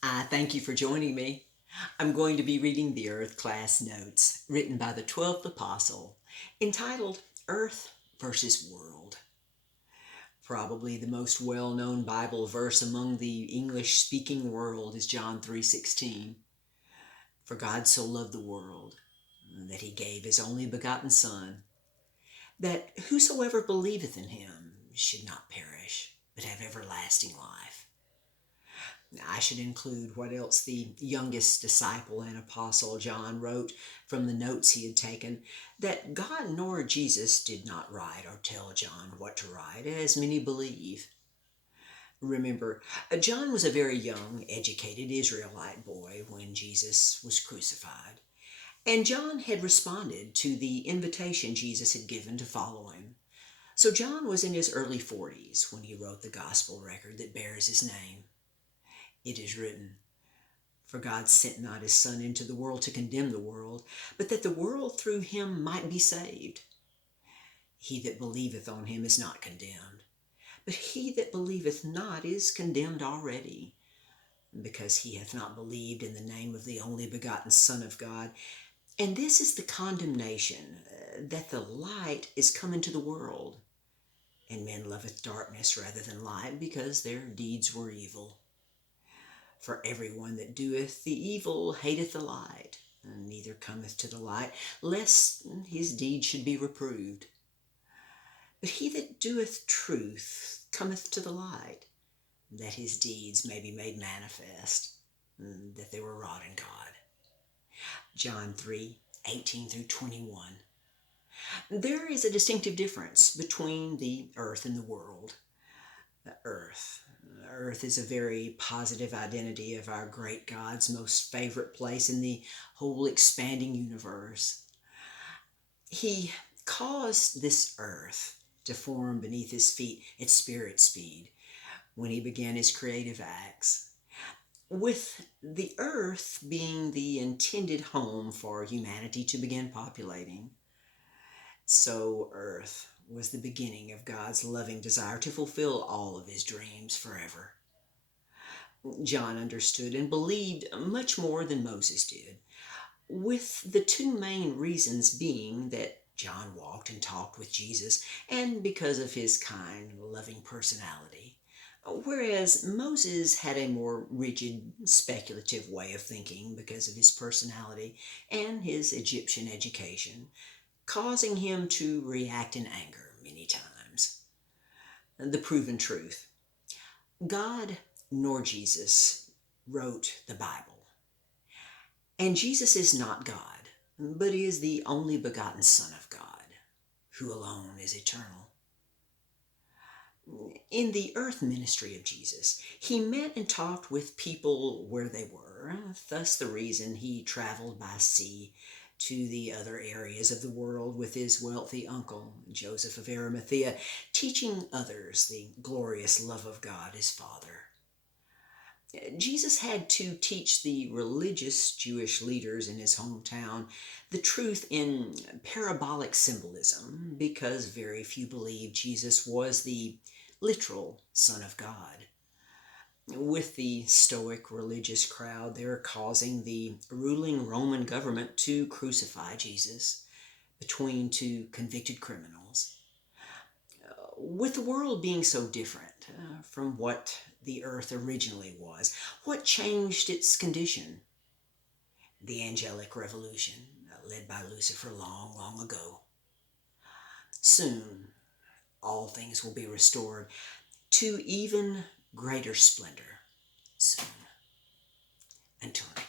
I thank you for joining me. I'm going to be reading the Earth class notes written by the 12th Apostle, entitled Earth versus World. Probably the most well-known Bible verse among the English-speaking world is John 3:16. For God so loved the world that he gave his only begotten Son, that whosoever believeth in him should not perish, but have everlasting life. I should include what else the youngest disciple and apostle John wrote from the notes he had taken, that God nor Jesus did not write or tell John what to write, as many believe. Remember, John was a very young, educated Israelite boy when Jesus was crucified, and John had responded to the invitation Jesus had given to follow him. So John was in his early 40s when he wrote the gospel record that bears his name. It is written, "For God sent not his Son into the world to condemn the world, but that the world through him might be saved. He that believeth on him is not condemned, but he that believeth not is condemned already, because he hath not believed in the name of the only begotten Son of God. And this is the condemnation, that the light is come into the world, and men loveth darkness rather than light, because their deeds were evil. For every one that doeth the evil hateth the light, and neither cometh to the light, lest his deed should be reproved. But he that doeth truth cometh to the light, that his deeds may be made manifest, that they were wrought in God." John 3:18 through 21. There is a distinctive difference between the earth and the world. The earth. Earth is a very positive identity of our great God's most favorite place in the whole expanding universe. He caused this earth to form beneath his feet at spirit speed when he began his creative acts, with the earth being the intended home for humanity to begin populating. So earth was the beginning of God's loving desire to fulfill all of his dreams forever. John understood and believed much more than Moses did, with the two main reasons being that John walked and talked with Jesus, and because of his kind, loving personality, whereas Moses had a more rigid, speculative way of thinking because of his personality and his Egyptian education, causing him to react in anger many times. The proven truth: God nor Jesus wrote the Bible. And Jesus is not God, but is the only begotten Son of God, who alone is eternal. In the earth ministry of Jesus, he met and talked with people where they were, thus the reason he traveled by sea to the other areas of the world with his wealthy uncle, Joseph of Arimathea, teaching others the glorious love of God his Father. Jesus had to teach the religious Jewish leaders in his hometown the truth in parabolic symbolism, because very few believed Jesus was the literal Son of God. With the Stoic religious crowd there causing the ruling Roman government to crucify Jesus between two convicted criminals. With the world being so different from what the earth originally was, what changed its condition? The angelic revolution, led by Lucifer long, long ago. Soon, all things will be restored to even greater splendor. Soon. Until